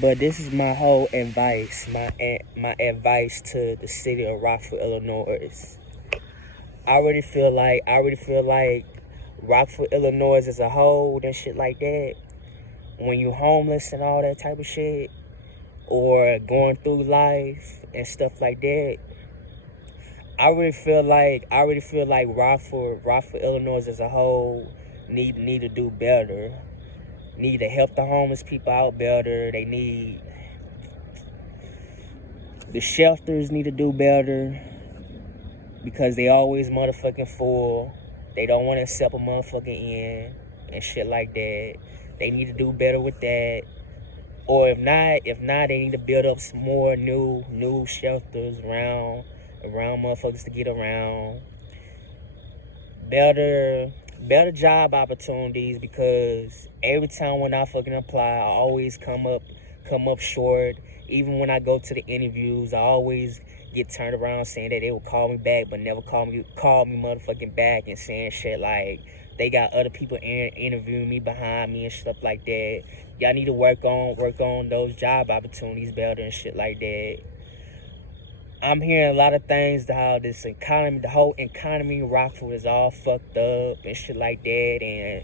But this is my whole advice, my advice to the city of Rockford, Illinois. I already feel like Rockford, Illinois as a whole and shit like that. When you homeless and all that type of shit, or going through life and stuff like that, I already feel like Rockford, Illinois as a whole need to do better. Need to help the homeless people out better. The shelters need to do better because they always motherfucking full. They don't want to accept a motherfucking in and shit like that. They need to do better with that. Or if not, they need to build up some more new shelters around motherfuckers to get around. Better job opportunities, because every time when I fucking apply, I always come up short. Even when I go to the interviews, I always get turned around saying that they will call me back, but never call me motherfucking back, and saying shit like they got other people interviewing me behind me and stuff like that. Y'all need to work on those job opportunities better and shit like that. I'm hearing a lot of things how this economy, the whole economy in Rockford is all fucked up and shit like that, and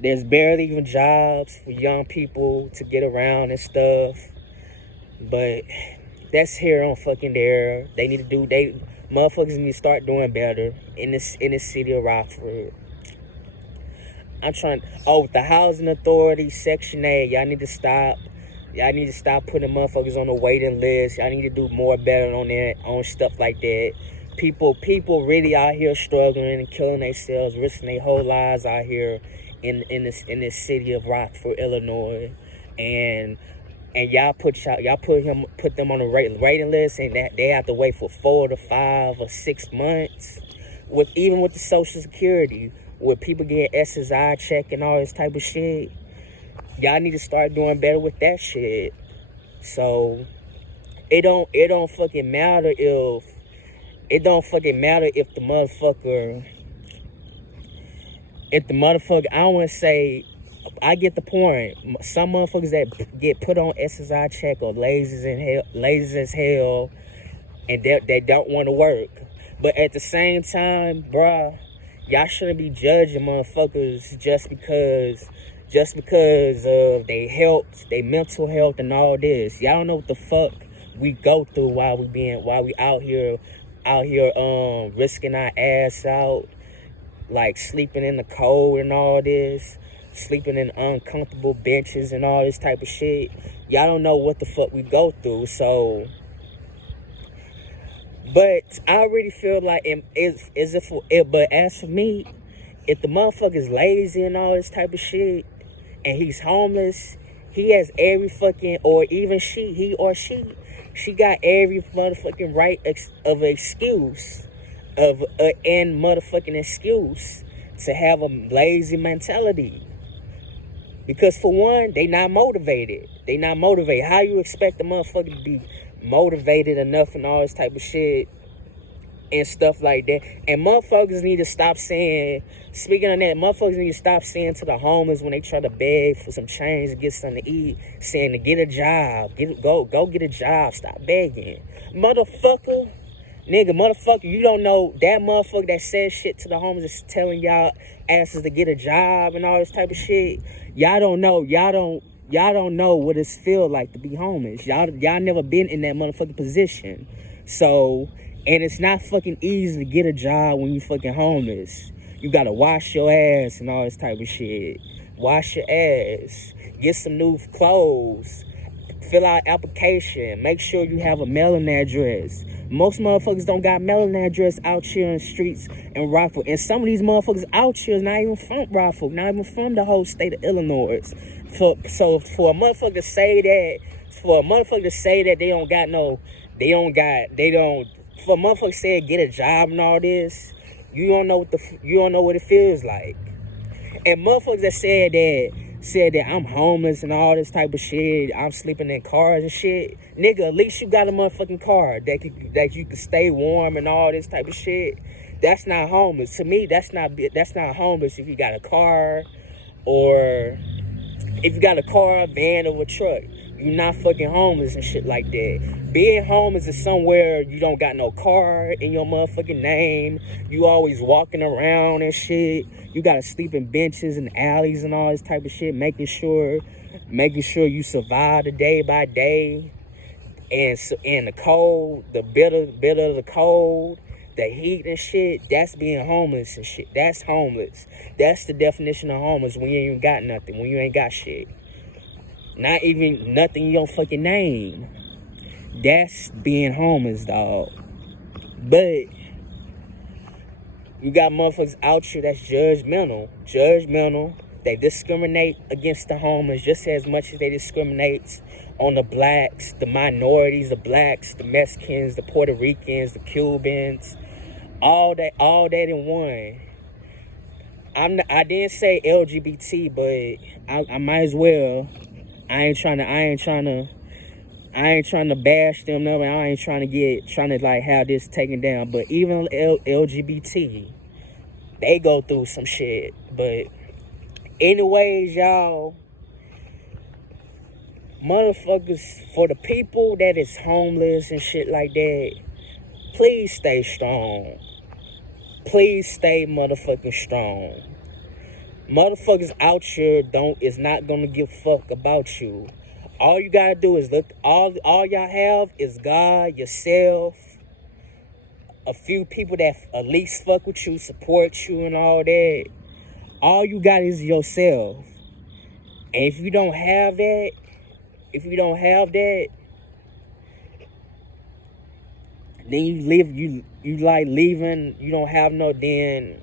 there's barely even jobs for young people to get around and stuff. But that's here on fucking there. Motherfuckers need to start doing better in this city of Rockford. With the housing authority, Section 8, y'all need to stop. Y'all need to stop putting motherfuckers on the waiting list. Y'all need to do more better on stuff like that. People really out here struggling and killing themselves, risking their whole lives out here in this city of Rockford, Illinois, and y'all put them on the waiting list, and that they have to wait for 4 to 5 or 6 months. Even with the Social Security, with people getting SSI check and all this type of shit. Y'all need to start doing better with that shit. So it don't fucking matter if the motherfucker I don't want to say, I get the point. Some motherfuckers that get put on SSI check are lazy as hell, and they don't want to work. But at the same time, bruh, y'all shouldn't be judging motherfuckers just because of their health, their mental health, and all this. Y'all don't know what the fuck we go through while we out here risking our ass out, like sleeping in the cold and all this, sleeping in uncomfortable benches and all this type of shit. Y'all don't know what the fuck we go through. So, but I already feel like but as for me, if the motherfucker's lazy and all this type of shit, and he's homeless, he has every fucking, or even he got every motherfucking right of excuse, and motherfucking excuse to have a lazy mentality. Because for one, they not motivated. How you expect the motherfucker to be motivated enough and all this type of shit and stuff like that? And motherfuckers need to stop saying, speaking of that, motherfuckers need to stop saying to the homeless when they try to beg for some change to get something to eat, saying to get a job, go get a job, stop begging. Motherfucker, you don't know that motherfucker that says shit to the homeless is telling y'all asses to get a job and all this type of shit. Y'all don't know what it feel like to be homeless. Y'all never been in that motherfucking position. So, and it's not fucking easy to get a job when you fucking homeless. You gotta wash your ass and all this type of shit. Wash your ass. Get some new clothes. Fill out application. Make sure you have a mailing address. Most motherfuckers don't got mailing address out here in the streets in Rockford. And some of these motherfuckers out here is not even from Rockford, not even from the whole state of Illinois. For a motherfucker to say that for a motherfucker to say get a job and all this, you don't know what it feels like. And motherfuckers that said that I'm homeless and all this type of shit, I'm sleeping in cars and shit, nigga, at least you got a motherfucking car that you can stay warm and all this type of shit. That's not homeless. To me, that's not homeless if you got a car, or If you got a car, a van, or a truck, you're not fucking homeless and shit like that. Being homeless is somewhere you don't got no car in your motherfucking name. You always walking around and shit. You gotta sleep in benches and alleys and all this type of shit, making sure you survive the day by day. And the cold, the bitter of the cold, the heat and shit, that's being homeless and shit. That's homeless. That's the definition of homeless, when you ain't even got nothing, when you ain't got shit. Not even nothing in your fucking name. That's being homeless, dog. But you got motherfuckers out here that's judgmental. They discriminate against the homeless just as much as they discriminate on the blacks, the minorities, the blacks, the Mexicans, the Puerto Ricans, the Cubans, all that in one. I didn't say LGBT, but I might as well. I ain't trying to bash them. No, I ain't trying to like have this taken down. But even LGBT, they go through some shit. But anyways, y'all, motherfuckers, for the people that is homeless and shit like that, please stay strong. Please stay motherfucking strong. Motherfuckers out here is not gonna give a fuck about you. All you gotta do is look. All y'all have is God, yourself, a few people that at least fuck with you, support you, and all that. All you got is yourself. And if you don't have that, then you like leaving. You don't have no then.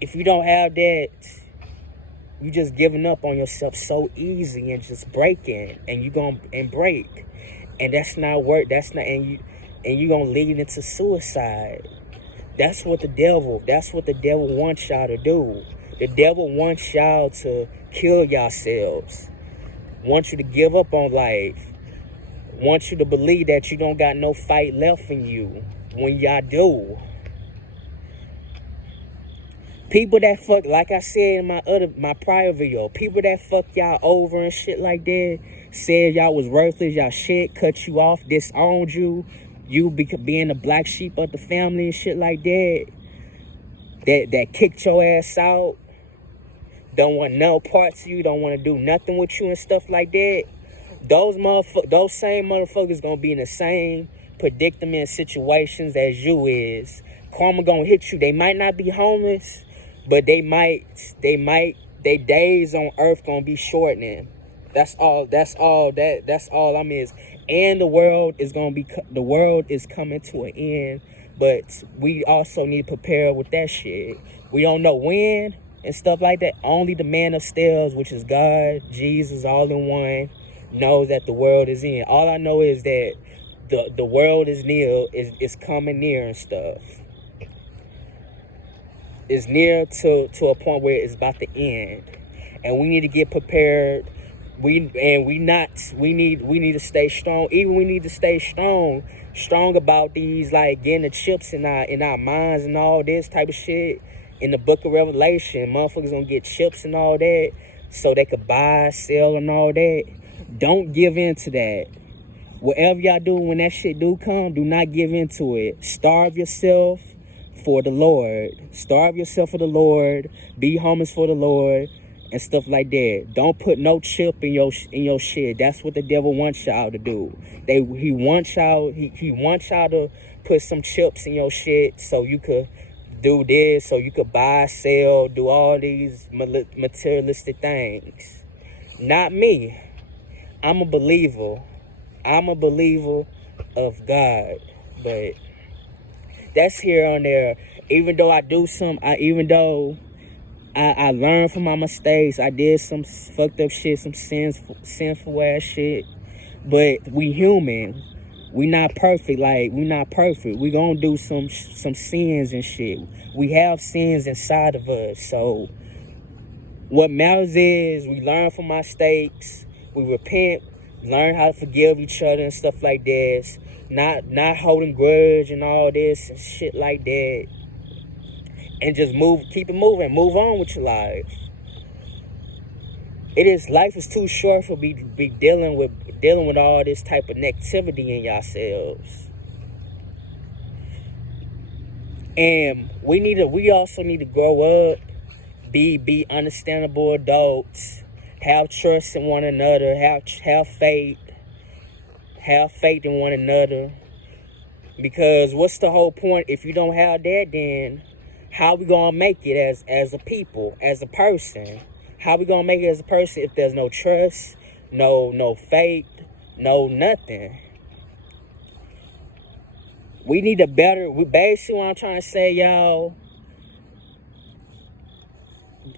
If you don't have that, you just giving up on yourself so easy and just breaking, and you gonna break, and that's not work. And you gonna lead into suicide. That's what the devil wants y'all to do. The devil wants y'all to kill yourselves. Wants you to give up on life. Wants you to believe that you don't got no fight left in you when y'all do. People that fuck, like I said in my prior video, people that fuck y'all over and shit like that, said y'all was worthless, y'all shit, cut you off, disowned you, being the black sheep of the family and shit like that, that kicked your ass out, don't want no parts of you, don't want to do nothing with you and stuff like that. Those same motherfuckers gonna be in the same predicament situations as you is. Karma gonna hit you. They might not be homeless, but they might, their days on earth gonna be shortening. That's all I mean is. And the world is coming to an end, but we also need to prepare with that shit. We don't know when and stuff like that. Only the man upstairs, which is God, Jesus, all in one, knows that the world is in. All I know is that the world is near, is coming near and stuff. It's near to a point where it's about to end, and we need to get prepared. We need to stay strong. Even we need to stay strong about these, like getting the chips in our minds and all this type of shit. In the book of Revelation, motherfuckers gonna get chips and all that so they could buy, sell, and all that. Don't give in to that. Whatever y'all do when that shit do come, do not give into it. Starve yourself for the Lord. Starve yourself for the Lord. Be homeless for the Lord and stuff like that. Don't put no chip in your shit. That's what the devil wants y'all to do. He wants y'all to put some chips in your shit so you could do this, so you could buy, sell, do all these materialistic things. Not me. I'm a believer of God, but that's here on there. Even though I learned from my mistakes, I did some fucked up shit, some sinful ass shit, but we human. We not perfect. We gonna do some sins and shit. We have sins inside of us. So what matters is we learn from our mistakes, we repent, learn how to forgive each other and stuff like this. Not holding grudge and all this and shit like that. And just keep it moving, move on with your life. Life is too short for be dealing with all this type of negativity in yourselves. And we also need to grow up, be understandable adults, have trust in one another, have faith in one another. Because what's the whole point if you don't have that? Then how we gonna make it as a people, as a person? How we gonna make it as a person if there's no trust, no faith, no nothing? We need a better. Basically what I'm trying to say, y'all.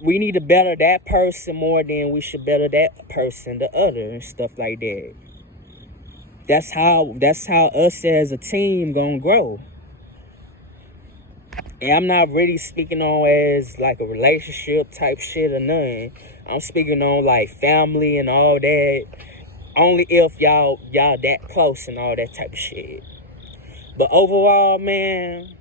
We need to better that person more than we should better that person, the other, and stuff like that. That's how us as a team gonna grow. And I'm not really speaking on as like a relationship type shit or nothing. I'm speaking on like family and all that. Only if y'all that close and all that type of shit. But overall, man,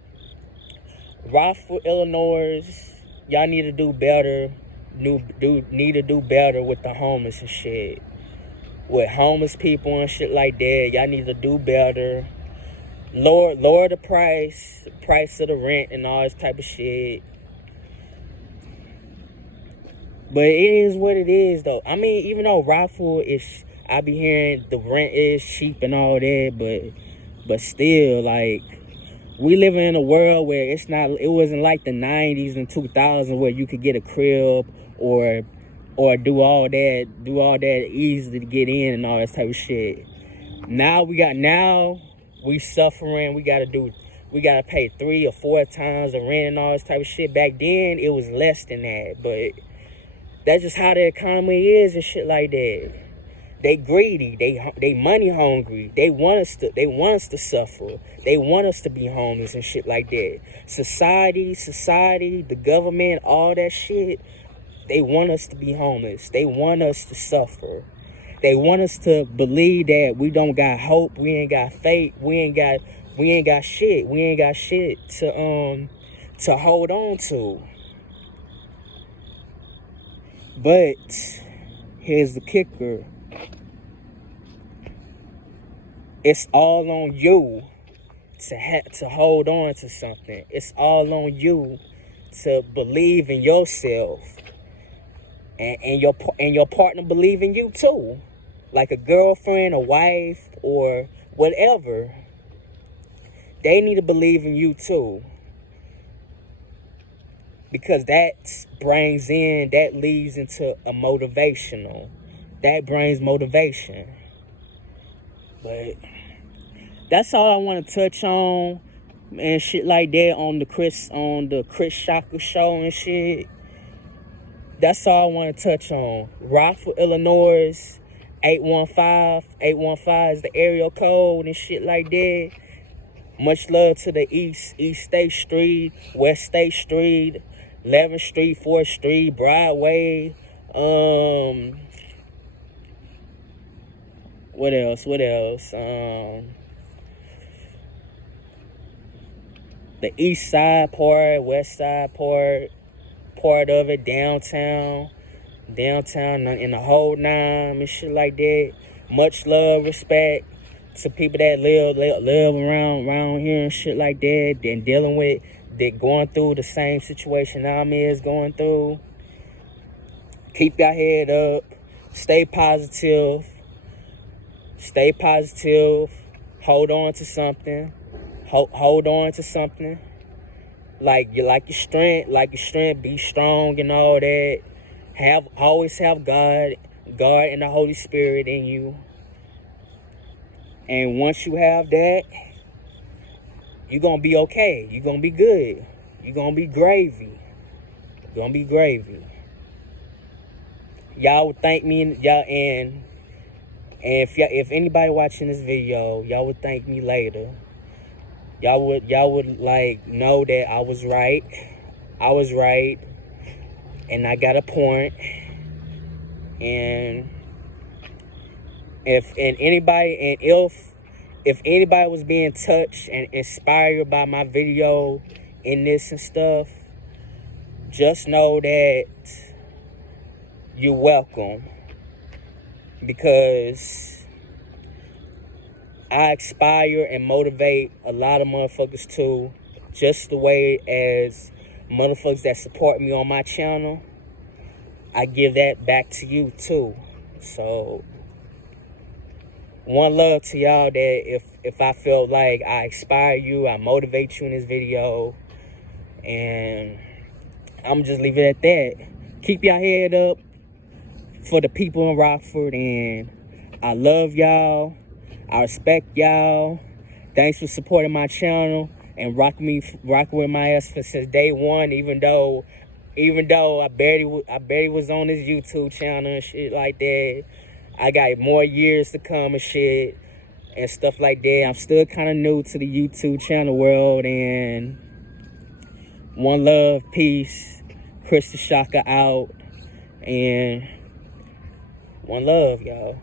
Rockford, Illinois, y'all need to do better. Need to do better with the homeless and shit. With homeless people and shit like that, y'all need to do better. Lower the price of the rent and all this type of shit. But it is what it is, though. I mean, even though Rockford is, I be hearing the rent is cheap and all that, but still, like, we living in a world where it wasn't like the 90s and 2000s where you could get a crib or do all that easily to get in and all that type of shit. Now we suffering. We gotta pay 3 or 4 times the rent and all this type of shit. Back then it was less than that, but that's just how the economy is and shit like that. They greedy. They money hungry. They want us to suffer. They want us to be homeless and shit like that. Society, the government, all that shit. They want us to be homeless. They want us to suffer. They want us to believe that we don't got hope. We ain't got faith. We ain't got shit. We ain't got shit to hold on to. But here's the kicker. It's all on you to hold on to something. It's all on you to believe in yourself, and your partner believe in you too, like a girlfriend, a wife, or whatever. They need to believe in you too, because that leads into a motivational. That brings motivation. But that's all I want to touch on and shit like that on the Chris Shaka show and shit. That's all I want to touch on. Rockford, Illinois, 815 is the area code and shit like that. Much love to the East State Street, West State Street, 11th Street, 4th Street, Broadway. What else? The east side part, west side part of it, downtown in the whole nine and shit like that. Much love, respect to people that live around here and shit like that, and dealing with, that going through the same situation I'm is going through. Keep your head up. Stay positive. Hold on to something. Hold on to something. Like your strength. Be strong and all that. Always have God and the Holy Spirit in you. And once you have that, you're gonna be okay. You're gonna be good. You're gonna be gravy. Y'all would thank me, and if anybody watching this video, y'all would thank me later. Y'all would like know that I was right, and I got a point. And if anybody was being touched and inspired by my video in this and stuff, just know that you're welcome. Because I inspire and motivate a lot of motherfuckers too. Just the way as motherfuckers that support me on my channel, I give that back to you too. So one love to y'all, that if I feel like I inspire you, I motivate you in this video. And I'm just leave it at that. Keep your head up for the people in Rockford, and I love y'all. I respect y'all. Thanks for supporting my channel and rocking with my ass since day one. Even though I barely was on this YouTube channel and shit like that. I got more years to come and shit and stuff like that. I'm still kind of new to the YouTube channel world. And one love, peace. Chris the Shocker out. And one love, y'all.